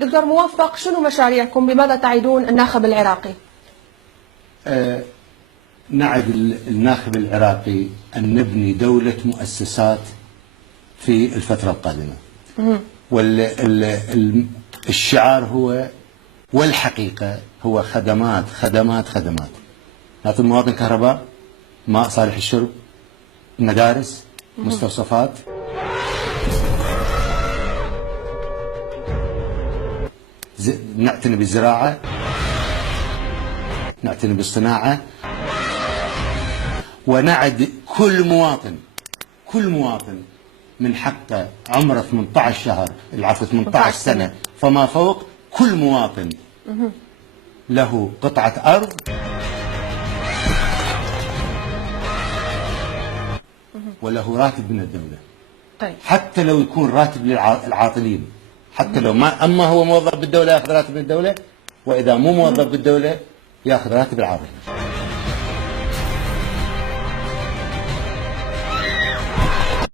دكتور موفق، شنو مشاريعكم؟ بماذا تعدون الناخب العراقي؟ نعد الناخب العراقي أن نبني دولة مؤسسات في الفترة القادمة. والشعار هو والحقيقة هو خدمات خدمات خدمات. نعطي المواطن كهرباء، ماء صالح الشرب، مدارس، مستوصفات، نعتني بالزراعة، نعتني بالصناعة، ونعد كل مواطن من حقه عمره 18 شهر، العفو 18 سنة فما فوق، كل مواطن له قطعة أرض وله راتب من الدولة. طيب. حتى لو يكون راتب للعاطلين، حتى لو ما أما هو موظف بالدولة يأخذ راتب من الدولة، وإذا مو موظف بالدولة يأخذ راتب العاطلين.